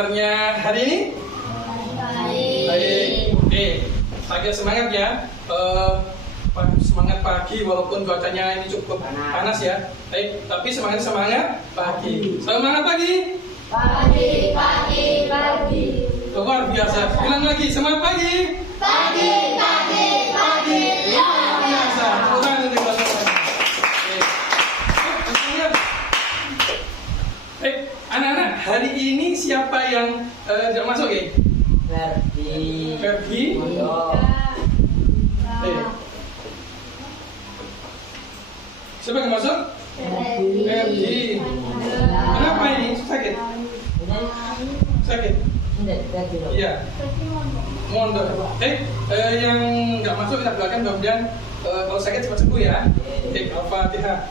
kabarnya hari ini? Baik. Oke, agak semangat ya. Semangat pagi walaupun cuacanya ini cukup panas ya. Baik, tapi semangat pagi. Semangat pagi. Pagi. Luar biasa. Bilang lagi, semangat pagi. Pagi. Luar biasa. Tepuk tangan untuk teman-teman. Baik, anak-anak, hari ini siapa yang tidak masuk ya? Ferdi. Siapa yang masuk? Ferdi. Kenapa ini? Sakit? Iya. Mondok. Yang nggak masuk kita doakan kemudian kalau sakit cepat sembuh ya. Al-Fatihah.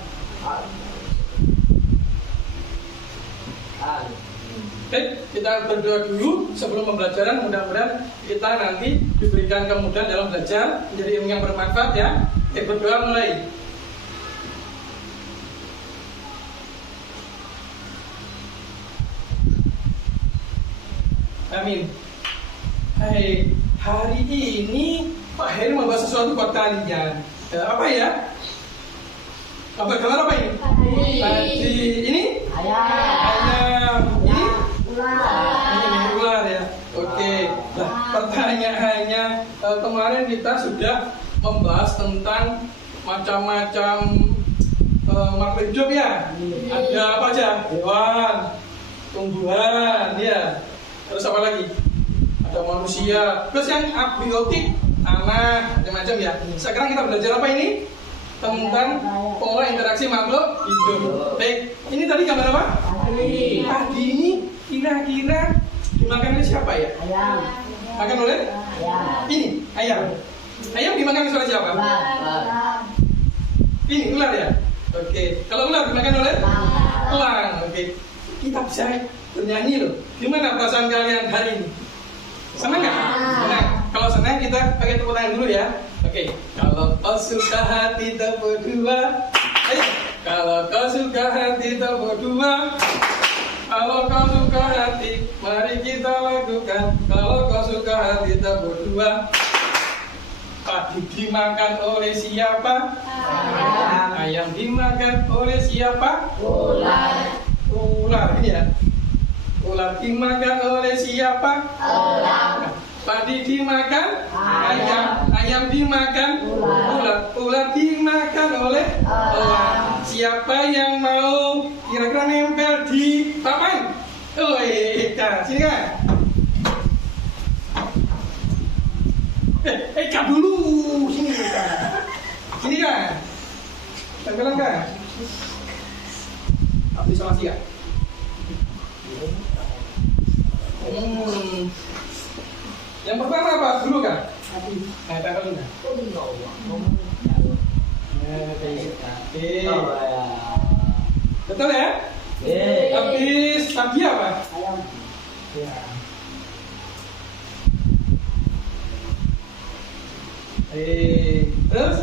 Kita berdoa dulu sebelum pembelajaran. Mudah-mudahan kita nanti diberikan kemudahan dalam belajar, menjadi ilmu yang bermanfaat ya. Berdoa mulai. Amin. Hai, hari ini Pak Heri membahas sesuatu buat kalian. Apa ya? Apa gambar apa ini? Tadi ini? Ayam. Ini? Ular ya. Oke. Nah, pertanyaannya kemarin kita sudah membahas tentang macam-macam makhluk hidup ya. Ada apa aja? Hewan, tumbuhan, ya. Terus apa lagi? Ada manusia. Terus yang abiotik, tanah, macam-macam ya. Sekarang kita belajar apa ini? Tentang pola interaksi makhluk hidup. Baik, ini tadi gambar apa? Padi ini kira-kira dimakan oleh siapa ya? Ayam. Makan oleh? Ini, ayam. Ayam dimakan oleh siapa? Ini ular ya? Oke. Kalau ular dimakan oleh? Elang. Oke. Kita bisa bernyanyi loh. Gimana perasaan kalian hari ini? Senang nggak? Senang. Kalau senang kita pakai tepuk tangan dulu ya. Oke. Kalau kau suka hati tepuk dua. Kalau kau suka hati tepuk dua. Kalau kau suka hati, mari kita lakukan. Kalau kau suka hati tepuk dua. Padi dimakan oleh siapa? Ayam dimakan oleh siapa? Ular ini ya. Ular dimakan oleh siapa? Padi dimakan ayam. Ayam dimakan ular. Ular dimakan oleh elang. Siapa yang mau kira-kira nempel di papan? Eka, sini kan? Eka dulu, sini kan? Sini kan? Tempelan kan? Habis isolasi ya? Yang pertama apa? Dulu kan? Tempel dulu kan? Betul ya? Habis tadi apa? Ayam. Terus?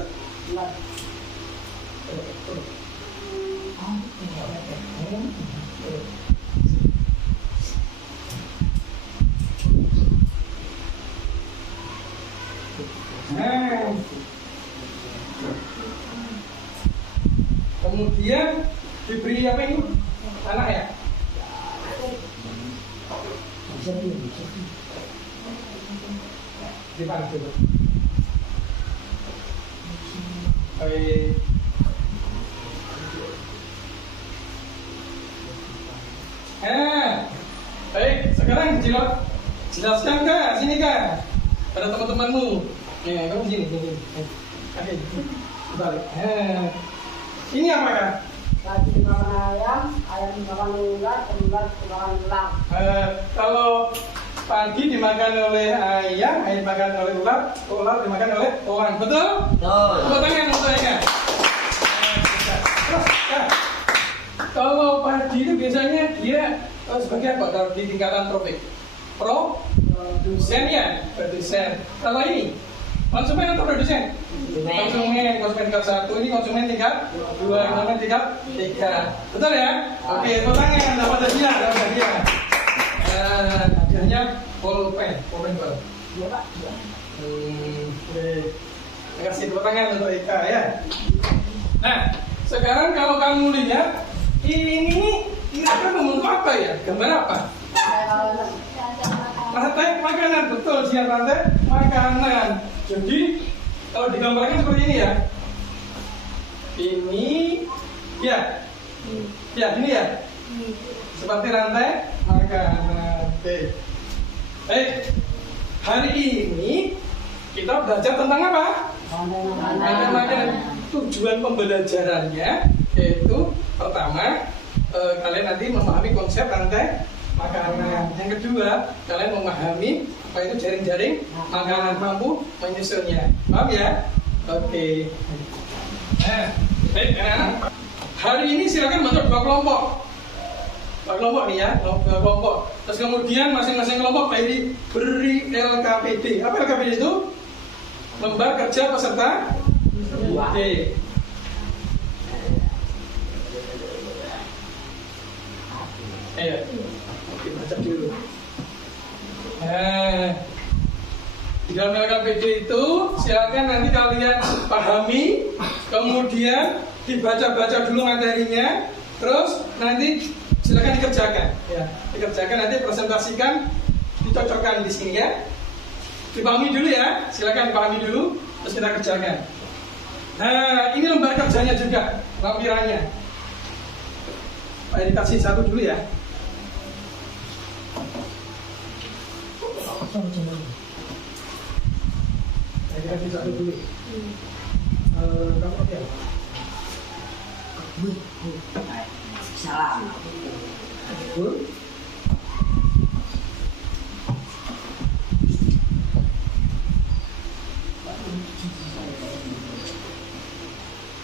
Kemudian diberi apa ini? Anak ya? Dipanggil. Baik, sekarang jelaskan kak, sini kak, pada teman-temanmu. Kamu sini. Balik. Ini apa kak? Padi dimakan ayam, ayam dimakan ular, ular dimakan elang. Kalau padi dimakan oleh ayam dimakan oleh ular, ular dimakan oleh elang. Betul? Tepuk tangan untuk Eka. Terus, kak, kalau padi itu biasanya dia sebagai apa? Kalau di tingkatan tropik? Produsen ya? Produsen. Kalau ini? Konsumen atau produsen? Konsumen tingkat 1, ini konsumen tingkat 2, konsumen tingkat 3. Betul ya? Oke, tepuk tangan, dapat hadiah. Hadiahnya pulpen baru. Iya Pak. Oke. Terima kasih tepuk tangan untuk Eka ya. Nah, sekarang kalau kamu lihat ini kira-kira membentuk apa ya? Gambar apa? Rantai makanan, betul siap rantai makanan. Jadi kalau digambarkan seperti ini ya. Ini ya. Ya, ini ya. Seperti rantai makanan. Oke. Baik. Hari ini kita belajar tentang apa? Rantai makanan. Tujuan pembelajarannya yaitu pertama kalian nanti memahami konsep rantai makanan. Yang kedua, kalian memahami apa itu jaring-jaring makanan, mampu menyusunnya. Paham ya? Oke. Nah, baik anak-anak. Hari ini silakan bentuk dua kelompok. Dua kelompok nih ya, dua kelompok. Terus kemudian masing-masing kelompok beri LKPD. Apa LKPD itu? Lembar kerja peserta. Oke. Ayo, kita baca dulu. Nah, di dalam LKPD itu silakan nanti kalian pahami, kemudian dibaca-baca dulu materinya, terus nanti silakan dikerjakan. Ya, dikerjakan nanti presentasikan, dicocokkan di sini ya. Dipahami dulu ya, silakan dipahami dulu, terus kita kerjakan. Nah, ini lembar kerjanya juga, lampirannya. Pak Edi kasih satu dulu ya. Saya kasih satu dulu. Kamu ya? Salam. Betul.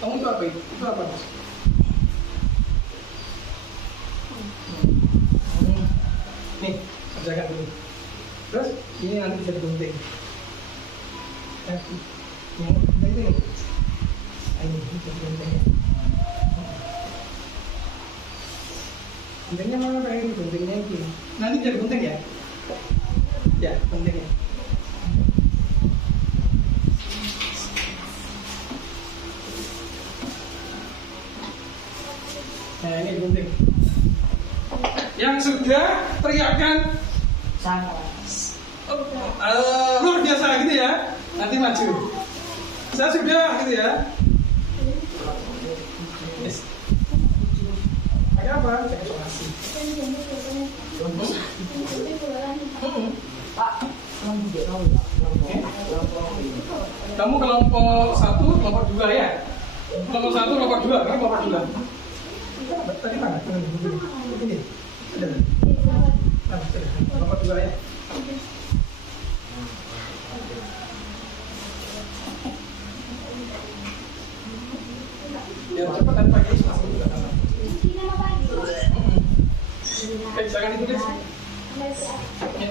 Kamu itu apa itu? Itu apa mas? Nih, kerjakan dulu. Terus ini nanti bisa digunting. Ini bisa digunting. Guntingnya mana kayak ini? Guntingnya ini. Nanti bisa digunting ya? Ya, guntingnya. Nah ini gunting. Yang sudah teriakan luar biasa gitu ya. Nanti maju. Saya sudah gitu ya. Yes. Ada apa? Cek informasi. Pak, Kamu kelompok 1, kelompok 2 ya? Kelompok 1, kelompok 2, ini kelompok 2. Tadi mana? Ini. Ada. Kelompok 2 ya. Ya cepat tadi pakai informasi juga. Oke, silakan ditulis. Ya.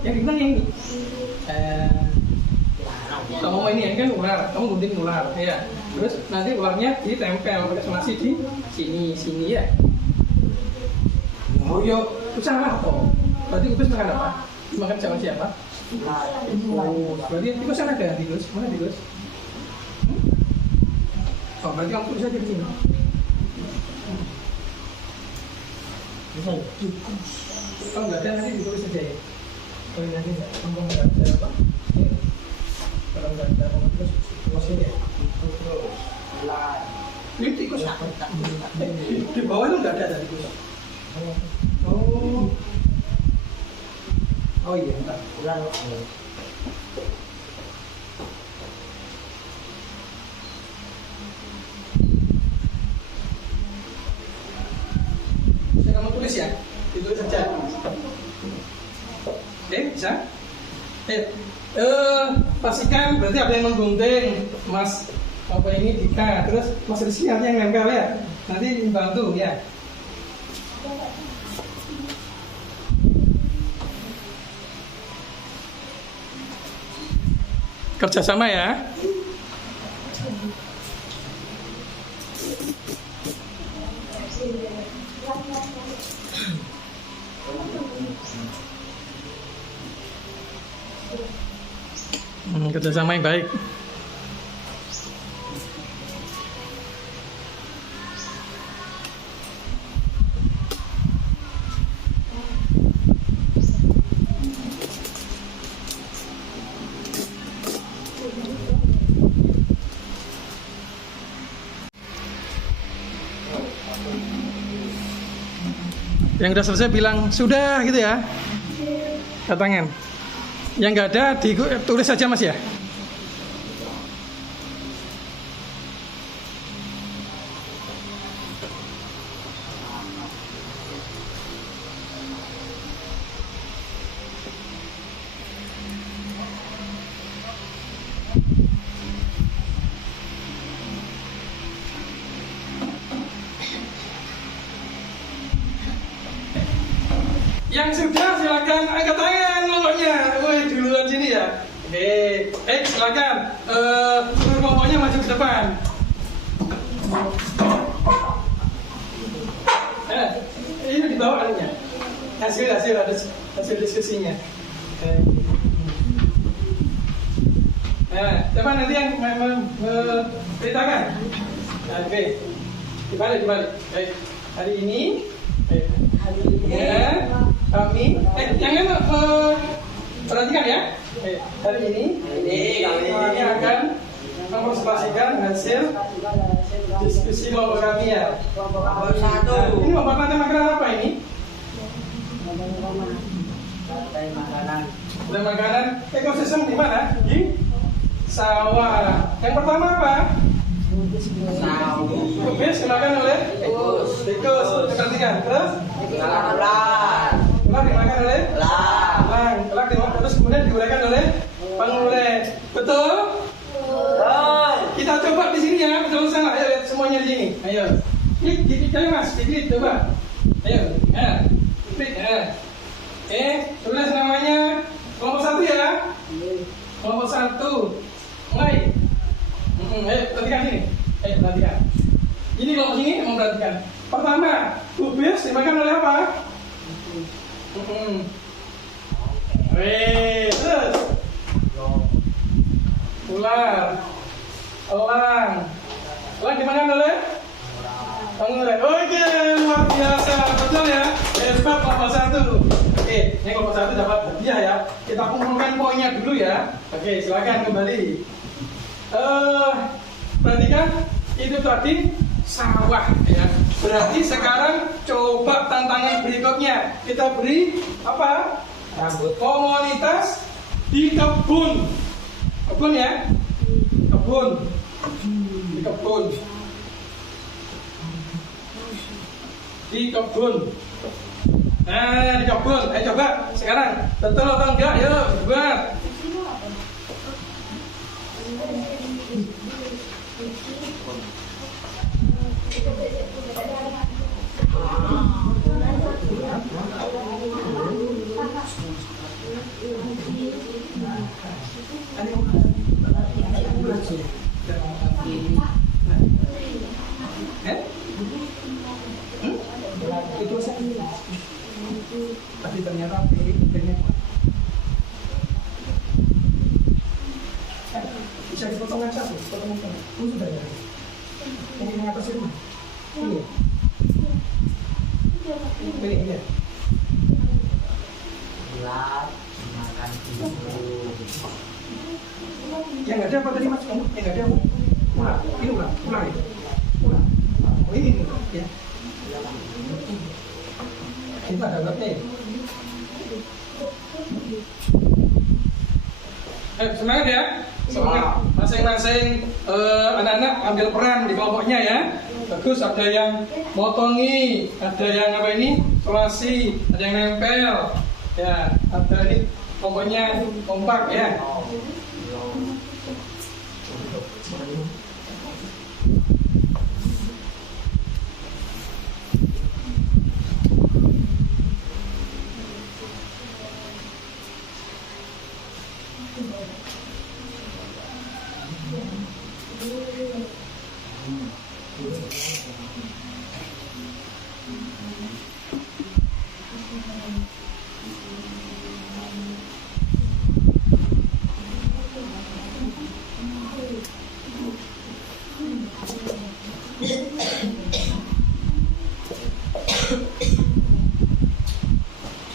Yang dibilang yang ini. Kamu mau ini kan ular, kamu gunting ular, ya. Terus nanti ularnya ditempel pakai somasi di sini ya. Oh yo, itu salah kok. Berarti Ubes makan apa? Makan sama siapa? Oh, berarti itu sana ada tikus, mana tikus? Oh, berarti kamu tulis aja di sini. Kalau nggak ada nanti ditulis aja ya. Kalau nanti nggak ada apa? Kalau nggak ada komentar, tulisin ya. Ini tikus. Di bawah itu nggak ada tikus. Oh. Oh iya, entar. Bisa kamu tulis ya? Ditulis saja. Oke, bisa? Pastikan berarti ada yang menggunting, Mas apa ini Dika, terus Mas Rizky nanti yang nempel ya. Nanti dibantu ya. Kerjasama ya. Kerjasama yang baik. Yang udah selesai bilang sudah gitu ya, tangan. Yang nggak ada ditulis saja Mas ya. Yang sudah silakan angkat tangan kelompoknya. Woi, duluan sini ya. Oke, silakan. Seluruh kelompoknya maju ke depan. Ini dibawa anunya. Hasil diskusinya. Coba nanti yang memberitakan. Oke, dibalik. Baik, hari ini. Ya, kami jangan perhatikan ya. Hari ini kami akan mempresentasikan hasil diskusi kelompok kami ya. Ini pembuatan makanan apa ini? Makanan ekosistem di mana? Di sawah. Yang pertama apa? Kubis dimakan oleh tikus. Perhatikan. Terus kelak dimakan oleh elang. Kelak dimakan terus kemudian diuraikan oleh pengurai. Betul? Kita coba di sini ya. Betul salah. Ayo lihat semuanya di sini. Ayo. Klik Mas. Klik coba. Ayo. Klik. Tulis namanya kelompok 1 ya. Kelompok 1. Mulai. Perhatikan sini. Perhatikan. Ini kelompok sini mau perhatikan. Pertama, kubis dimakan oleh apa? Terus ular, elang. Elang dimakan oleh pengurai. Oke, luar biasa, betul ya. Hebat kelompok 1. Oke, ini kelompok 1 dapat hadiah ya. Kita kumpulkan poinnya dulu ya. Oke, silakan kembali. Perhatikan, itu tadi sawah ya. Berarti sekarang coba tantangan berikutnya. Kita beri apa? Komunitas di kebun. Kebun ya? Kebun. Di kebun. Di kebun. Di kebun. Ayo coba sekarang. Betul atau enggak? Yuk, buat. Itu saya tapi ternyata bisa dipotong aja tuh, potong sudah ya. Ini mengatasi rumah. Ini. Makan yang ada apa tadi Mas? Yang ada apa? Ular. Ini ular itu. Ular. Oh ini ya. Itu ada ulatnya. Semangat ya. Semangat. Masing-masing anak-anak ambil peran di kelompoknya ya. Bagus, ada yang motongi, ada yang apa ini? Solasi, ada yang nempel. Ya, ada ini kelompoknya kompak ya.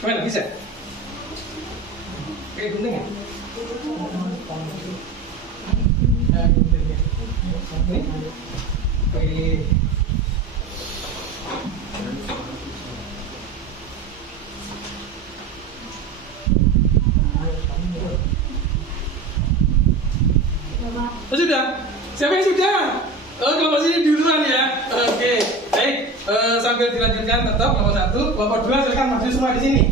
Gimana, bisa? Kayak gunting ya? Gunting ya. Ini? Oke. Oh, sudah? Siapa yang sudah? Oh, kelompok sini duluan ya. Oke, baik. Sambil dilanjutkan tetap kelompok 1, kelompok 2 silakan maju semua di sini.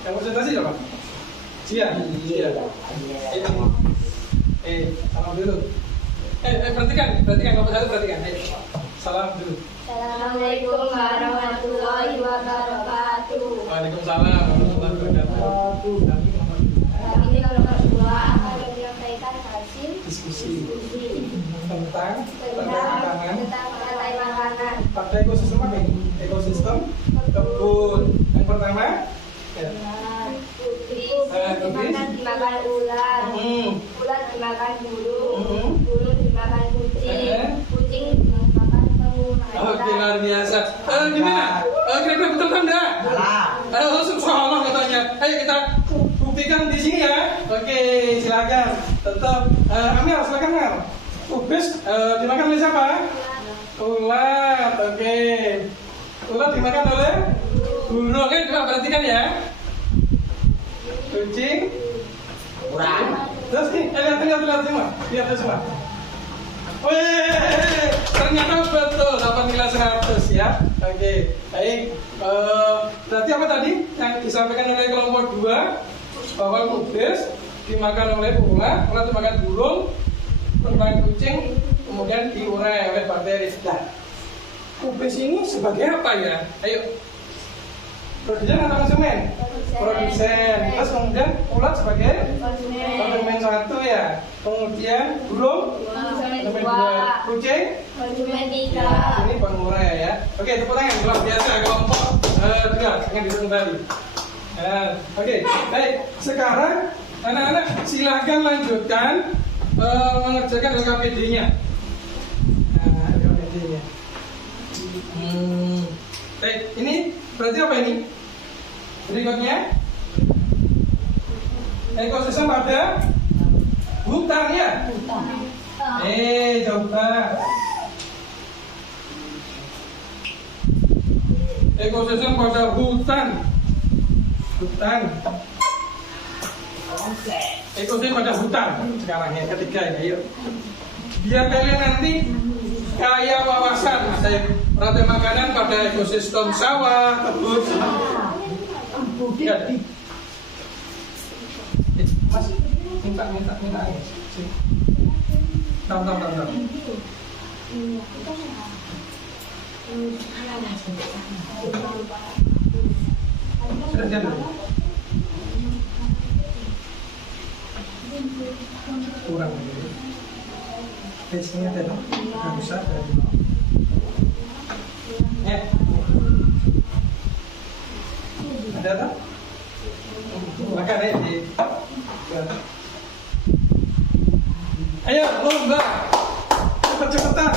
Yang presentasi siapa? Cia. Salam dulu. Perhatikan kelompok 1 perhatikan. Salam dulu. Assalamualaikum warahmatullahi wabarakatuh. Waalaikumsalam warahmatullahi wabarakatuh. Kami di kelompok 2 akan menyampaikan hasil Diskusi tentang tentang rantai makanan. pada ekosistem apa ini? Ekosistem kebun. Yang pertama, ya. Kubis dimakan ular, ular dimakan burung, burung dimakan kucing, kucing dimakan penguasa. Oke, luar biasa. Gimana? Kira-kira betul kan enggak? Salah katanya. Ayo kita buktikan di sini ya. Oke, silakan. Tetap Amel, silakan Amel. Kubis dimakan oleh siapa? Ular. Oke. Ular dimakan oleh burung. Oke, coba perhatikan ya. Kucing. Terus nih, lihat semua. Lihat semua. Wih, ternyata betul dapat nilai 100 ya. Oke, baik. Berarti apa tadi yang disampaikan oleh kelompok 2 bahwa kubis dimakan oleh ular dimakan burung, dimakan kucing, kemudian diurai oleh bakteri. Nah, kubis ini sebagai apa ya? Ayo, produsen atau konsumen? Produsen. Terus kemudian ular sebagai konsumen 1 ya. Kemudian burung konsumen 2, kucing konsumen 3. ya, ini pengurai ya. Oke, tepuk tangan luar biasa kelompok 2 dengan duduk kembali. Oke, baik. Sekarang anak-anak silakan lanjutkan mengerjakan LKPD-nya. LKPD-nya. Baik, ini berarti apa ini? Berikutnya ekosistem pada hutan ya. Coba ekosistem pada hutan. Ekosistem pada hutan sekarang yang ketiga ini. Yuk, biar kalian nanti kaya wawasan. Ada rantai makanan pada ekosistem sawah, kebun. Ya. Mas, minta air. Tam. Sudah jadi. Kurang. Tesnya ada dong. Nggak bisa. Ya. Ada tak? Makan aja di. Ayo lomba. Cepet-cepetan.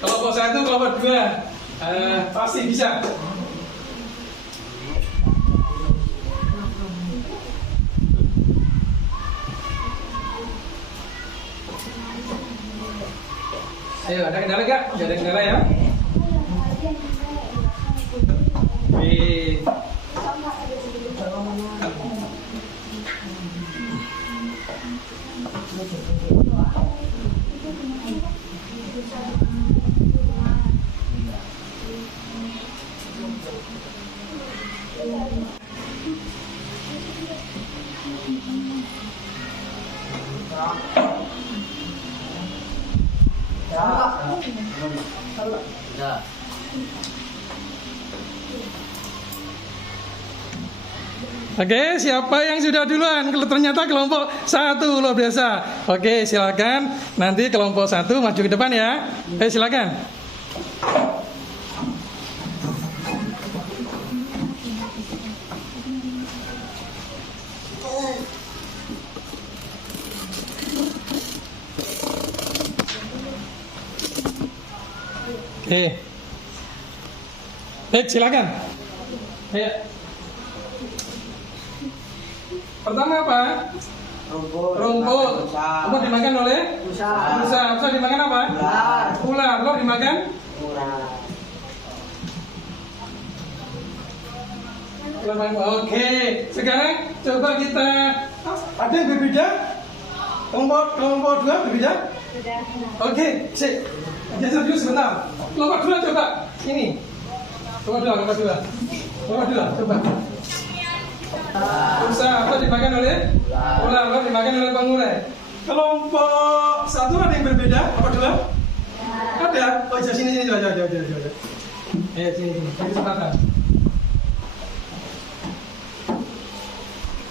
Kelompok 1, kelompok 2 pasti bisa. Ayo, ada kendala gak? Gak ada kendala ya? Wih. Oke, siapa yang sudah duluan? Ternyata kelompok 1 luar biasa. Oke, silakan. Nanti kelompok 1 maju ke depan ya. Silakan. Oke. Baik, silakan. Ayo. Pertama apa? Rumput. Rumput. Rumput dimakan oleh? Rusa. Rusa. Rusa dimakan apa? Ular. Ular. Ular dimakan? Ular. Oke. Sekarang coba kita. Ada yang berbeda? Kelompok dua berbeda? Sudah. Oke, sip. Geser dulu sebentar. Kelompok dua coba. Ini. Kelompok dua. Coba. Rusa apa dimakan oleh? Ular. Ular dimakan oleh pengurai. Kelompok satu ada yang berbeda? Apa dua? Ada. Oh, sini. Coba. Sini. Beri kesempatan.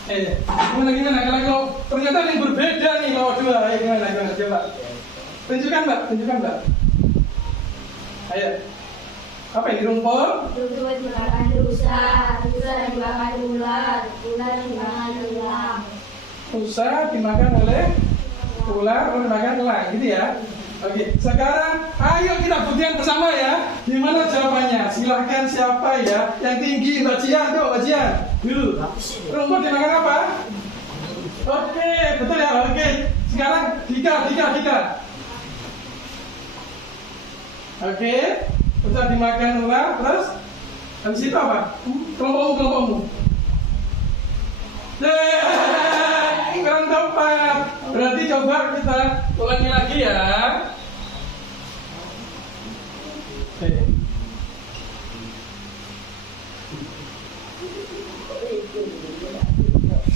Gimana? Kalau ternyata ada yang berbeda nih kelompok dua. Ayo gimana? Coba. Tunjukkan mbak. Ayo. Apa ini rumput? Rumput dimakan rusa. Rusa dimakan ular. Ular dimakan elang. Rusa dimakan oleh ular dimakan elang, gitu ya. Oke, sekarang ayo kita buktikan bersama ya. Gimana jawabannya? Silahkan siapa ya yang tinggi? Mbak Jian, Mbak Jian dulu. Rumput dimakan apa? Oke, betul ya. Oke, sekarang Dika. Oke, rusa dimakan ular, terus habis itu apa? Kelompokmu. Kurang tepat. Berarti coba kita ulangi lagi ya.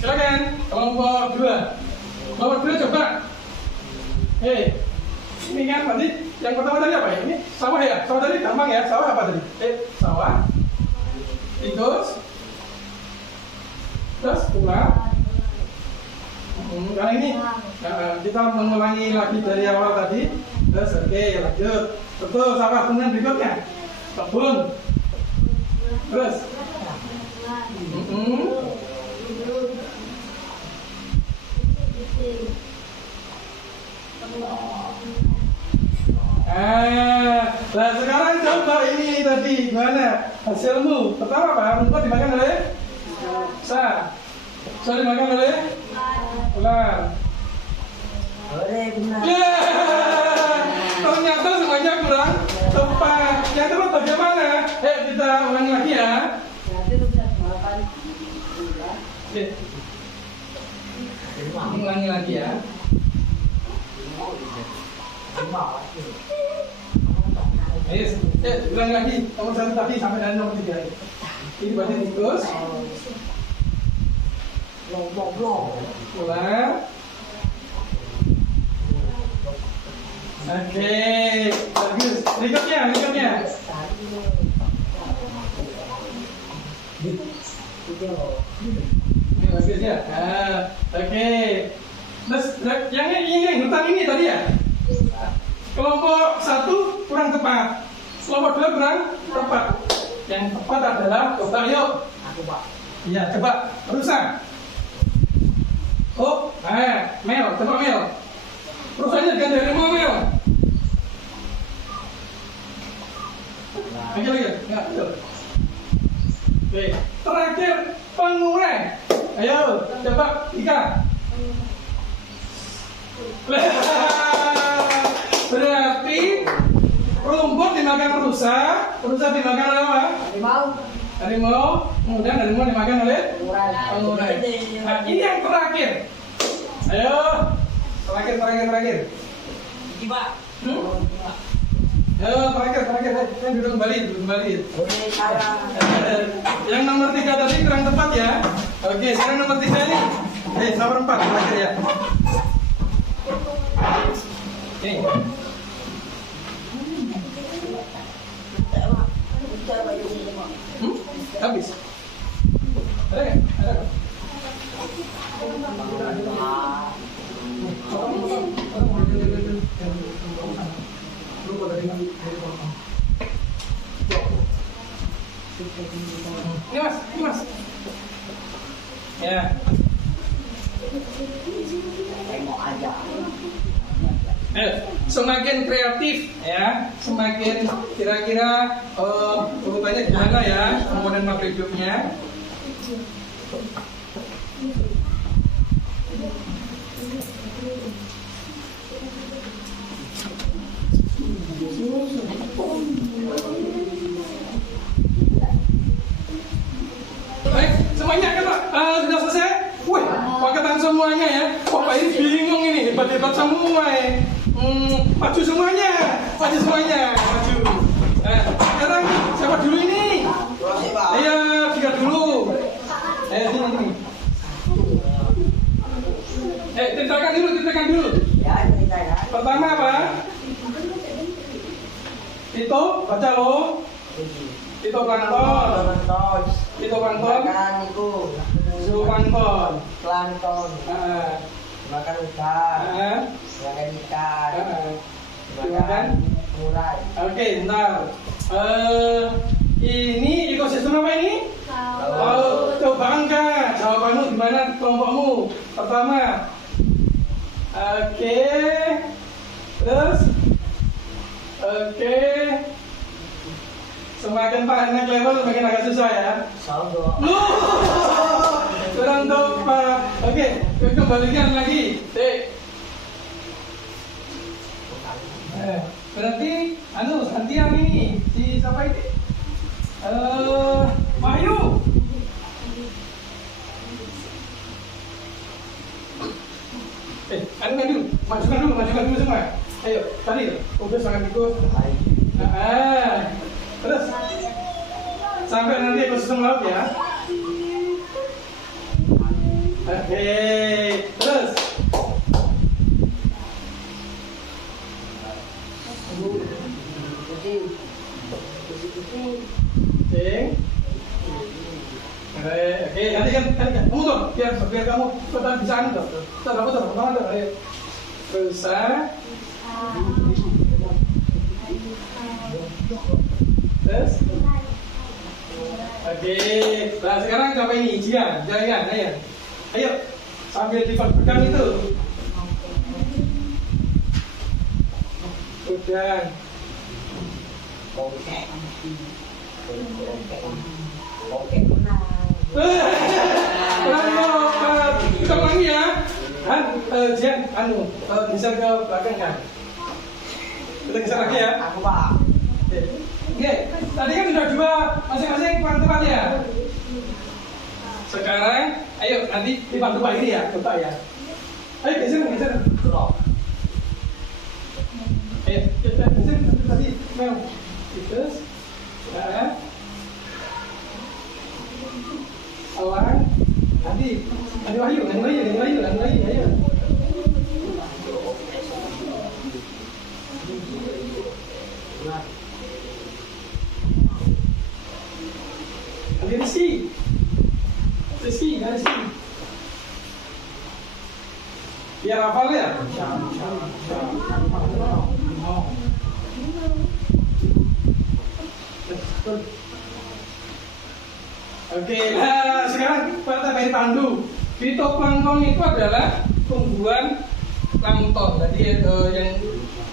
Silakan kelompok dua coba. Ini kan tadi yang pertama tadi apa ya? Ini sawah ya? Sawah tadi gampang ya? Sawah apa tadi? Sawah. Terus ular. Karena ini kita mengulangi lagi dari awal tadi. Terus oke, lanjut. Betul, sawah. Kemudian berikutnya kebun. Terus nah sekarang coba ini tadi gimana hasilmu? Pertama apa? Rumput dimakan oleh rusa. Rusa dimakan oleh ular. Ternyata semuanya kurang tepat. Yang tepat bagaimana? Kita ulangi lagi ya. Ulangi lagi ya. Ulangi lagi. Nomor 1 tadi sampai dari nomor 3. Ini berarti tikus. Ular. Oke, bagus. Berikutnya. Ini bagus ya. Oke. Terus yang hutan ini tadi ya. Kelompok 1 kurang tepat. Kelompok 2 kurang tepat. Yang tepat adalah coba yuk. Iya, coba rusa. Mel, coba Mel. Rusanya ganti harimau Mel. Lagi. Enggak, betul. Oke, terakhir pengurai. Ayo, coba Ika. Berarti rumput dimakan rusa dimakan oleh apa? Harimau. Kemudian harimau dimakan oleh pengurai. Nah, ini yang terakhir. Ayo, terakhir. Coba. Ayo, terakhir. Duduk kembali. Yang nomor 3 tadi kurang tepat ya. Oke, sekarang nomor 3 ini. Nomor 4 terakhir ya. Ini. Habis. Ada nggak? Ini mas. Ya. Tengok aja. Semakin kreatif ya, semakin kira-kira urutannya gimana ya komponen makhluk hidupnya. Baik, semuanya kan Pak? Sudah selesai? Wih, paketan semuanya ya. Wah, Pak ini bingung ini, hebat-hebat semua ya. Maju semuanya, maju semuanya, maju. Sekarang siapa dulu ini? Ayo, tiga dulu. Ayo sini. Ceritakan dulu. Ya, ceritakan. Pertama apa? Itu, baca lo. Itu plankton. Itu plankton. Makan itu. Zooplankton. Plankton. Makan ikan. Makan ikan. Makan ulat. Oke, bentar. Ini ekosistem apa ini? Coba angkat. Jawabanmu gimana kelompokmu? Pertama. Oke. Terus. Oke. Semakin naik level semakin agak susah ya. Saldo. Kurang tepat. Oke, kembalikan lagi. Berarti gantian ini si siapa ini? Wahyu. Majukan dulu semua. Ayo, tadi udah sangat ikut. Terus sampai nanti ekosistem laut ya. Oke, terus. Oke, nanti kan kamu tuh biar kamu tetap bisa anu tuh. Tuh, ayo. Rusa. Terus. Oke, nah sekarang coba ini ujian, jangan, ayo, sambil dipegang itu. Udah. Oke, menang. Kita ulangi ya. Jian, geser ke belakang kan? Kita geser lagi ya. Aku Pak. Oke, tadi kan sudah dua masing-masing kurang tepat ya. Sekarang, ayo nanti dibantu Pak ini ya, coba ya. Ayo geser. Ayo, kita geser tadi. Mel, terus, Elang, nanti Wahyu, ayo. Dari sini. Biar hafal ya. Oke, nah sekarang kita dari pandu. Fitoplankton itu adalah tumbuhan plankton. Jadi yang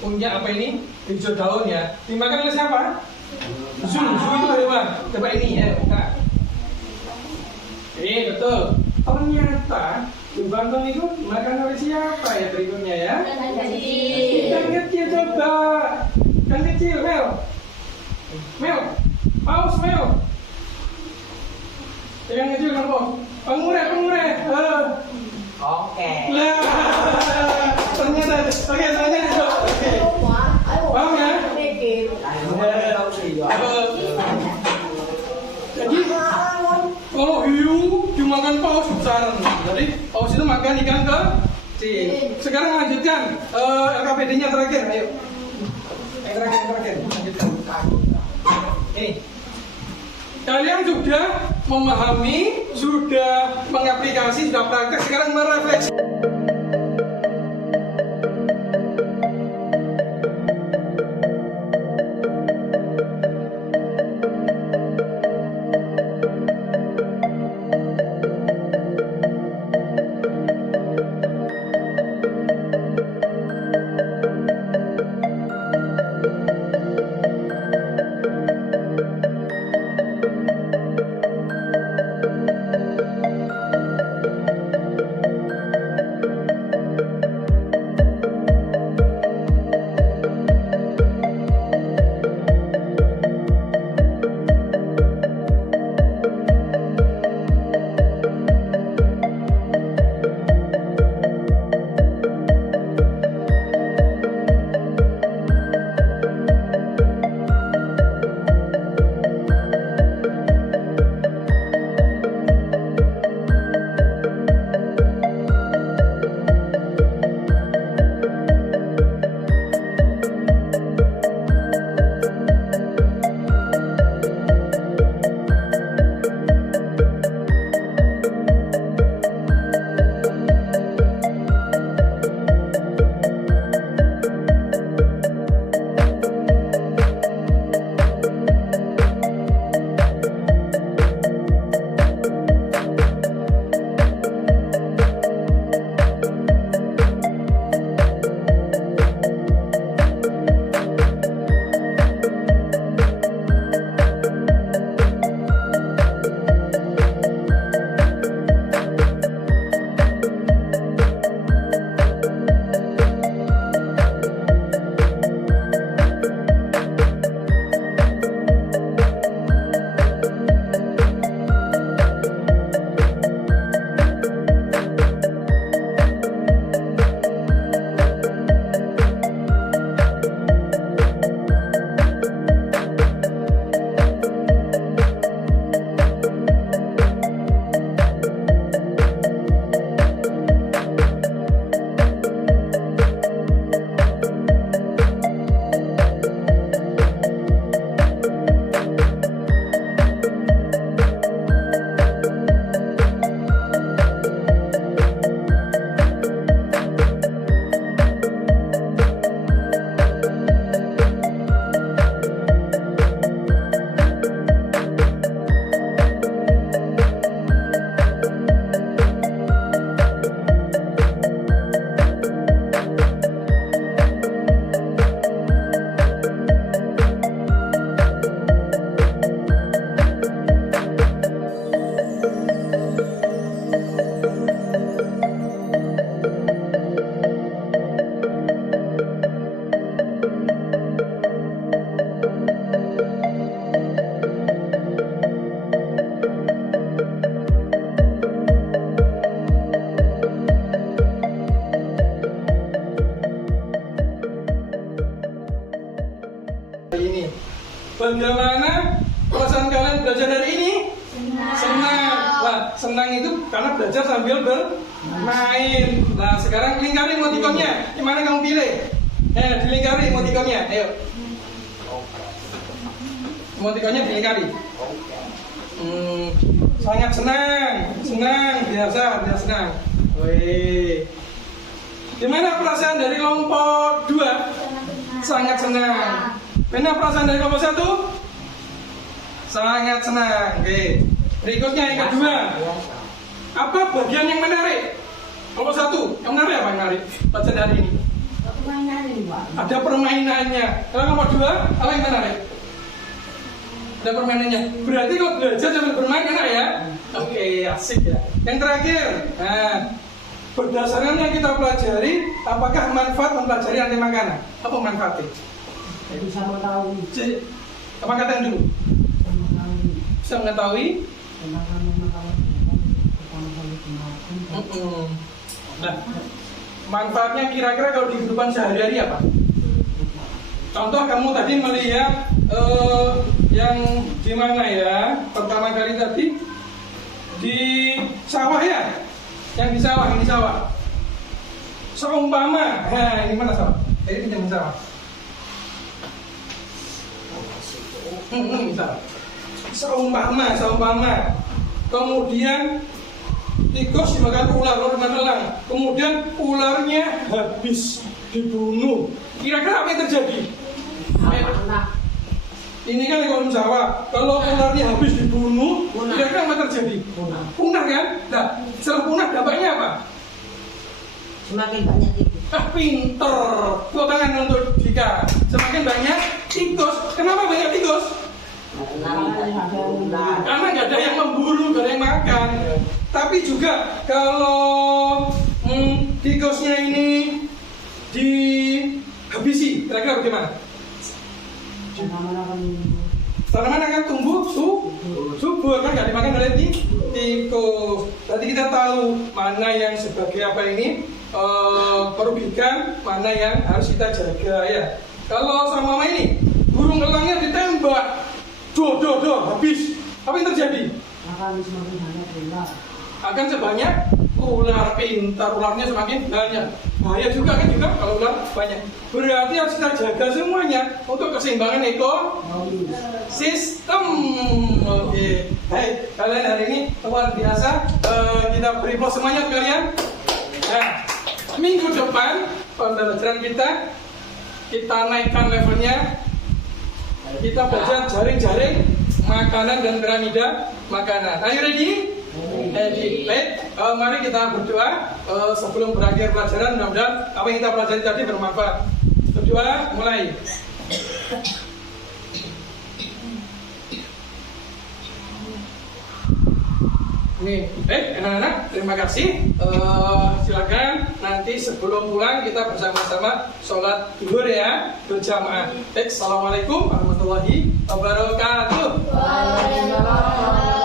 punya apa ini? Hijau daun ya. Dimakan oleh siapa? Zoo itu hewan. Coba ini ya, buka. Betul. Ternyata plankton itu dimakan oleh siapa ya berikutnya ya? Ikan kecil coba. Ikan kecil, Mel. Paus, Mel. Ikan kecil kan kok. Pengure. Oke. Lah. Ternyata. Oke. Paham ya? Jadi kalau hiu dimakan paus besar. Jadi paus itu makan ikan kecil. Sekarang lanjutkan LKPD-nya terakhir. Ayo. Yang terakhir. Lanjutkan. Ini. Kalian sudah memahami, sudah mengaplikasi, sudah praktek. Sekarang merefleksi. belajar sambil bermain. Nah, sekarang lingkari emotikonnya. Gimana kamu pilih? Dilingkari emotikonnya. Ayo. Emotikonnya dilingkari. Sangat senang, biasa senang. Wih. Gimana perasaan dari kelompok 2? Sangat senang. Bagaimana perasaan dari kelompok 1? Sangat senang. Oke. Berikutnya yang kedua. Apa bagian yang menarik? Kelompok 1, yang menarik apa yang menarik? Baca hari ini. Permainan ini, Pak. Ada permainannya. Kalau kelompok 2, apa yang menarik? Ada permainannya. Berarti kalau belajar sambil bermain enak ya? Oke, asik ya. Yang terakhir, nah, berdasarkan yang kita pelajari, apakah manfaat mempelajari anti makanan? Apa manfaatnya? Bisa mengetahui. Apa kata yang dulu? Bisa mengetahui. Nah, manfaatnya kira-kira kalau di kehidupan sehari-hari apa? Contoh kamu tadi melihat yang di mana ya? Pertama kali tadi di sawah ya? Yang di sawah. Seumpama, ini mana sawah? Ini pinjam sawah. Seumpama. Kemudian tikus dimakan ular, kemudian ularnya habis dibunuh. Kira-kira apa yang terjadi? Ini kan ekonomi sawah. Kalau ularnya habis dibunuh, kira-kira apa yang terjadi? Punah kan? Nah, setelah punah dampaknya apa? Semakin banyak tikus. Pinter. Tepuk tangan untuk Dika. Semakin banyak tikus. Kenapa banyak tikus? Karena nggak ada yang memburu, nggak ada yang makan. Tapi juga kalau tikusnya ini dihabisi, kira-kira bagaimana? Tanaman akan tumbuh subur, kan nggak dimakan oleh tikus. Berarti kita tahu mana yang sebagai apa ini merugikan, mana yang harus kita jaga ya. Kalau sama ini burung elangnya ditembak, habis. Apa yang terjadi? Akan semakin banyak ular. Akan sebanyak ular. Pintar, ularnya semakin banyak. Bahaya juga kan kalau ular banyak. Berarti harus kita jaga semuanya untuk keseimbangan ekosistem. Oke. Hai, kalian hari ini luar biasa. Kita beri plus semuanya untuk kalian. Nah, minggu depan pembelajaran kita naikkan levelnya. Kita belajar jaring-jaring makanan dan piramida makanan. Are you ready? Ready. Baik, mari kita berdoa sebelum berakhir pelajaran. Mudah-mudahan apa yang kita pelajari tadi bermanfaat. Berdoa, mulai. Nih, baik anak-anak, terima kasih. Silakan nanti sebelum pulang kita bersama-sama sholat zuhur ya, berjamaah. Baik, assalamualaikum warahmatullahi wabarakatuh. Waalaikumsalam.